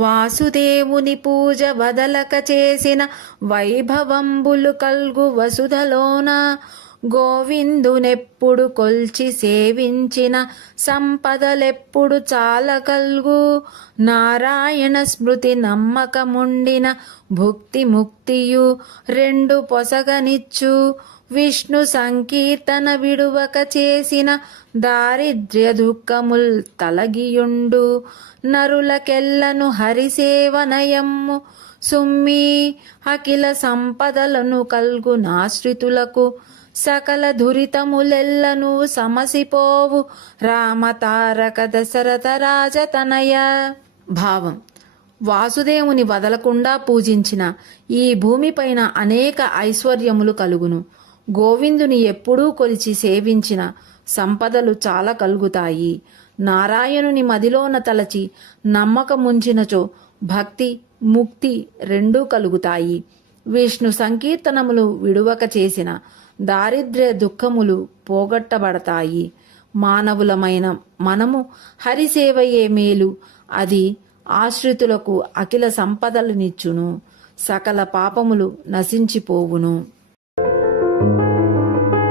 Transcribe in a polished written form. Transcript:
వాసుదేవుని పూజ వదలక చేసిన వైభవంబులు కల్గు వసుధలోన గోవిందునెప్పుడు కొల్చి సేవించిన సంపదలెప్పుడు చాలా కల్గు నారాయణ స్మృతి నమ్మకముండిన భుక్తి ముక్తియు రెండు పొసగనిచ్చు విష్ణు సంకీర్తన విడువక చేసిన దారిద్ర్య దుఃఖముల్ తలగియుండు నరులకెల్లను హరిసేవనయమ్ము సుమ్మి అఖిల సంపదలను కల్గు నాశ్రితులకు సకల దురితములెల్లను సమసిపోవు రామతారక దశరథ రాజతనయ. భావం: వాసుదేవుని వదలకుండా పూజించిన ఈ భూమిపైన అనేక ఐశ్వర్యములు కలుగును. గోవిందుని ఎప్పుడూ కొలిచి సేవించిన సంపదలు చాలా కలుగుతాయి. నారాయణుని మదిలోన తలచి నమ్మకముంచినచో భక్తి ముక్తి రెండూ కలుగుతాయి. విష్ణు సంకీర్తనములు విడువక చేసిన దారిద్ర్య దుఃఖములు పోగొట్టబడతాయి. మానవులమైన మనము హరిసేవయే మేలు. అది ఆశ్రితులకు అఖిల సంపదలనిచ్చును. సకల పాపములు నశించిపోవును.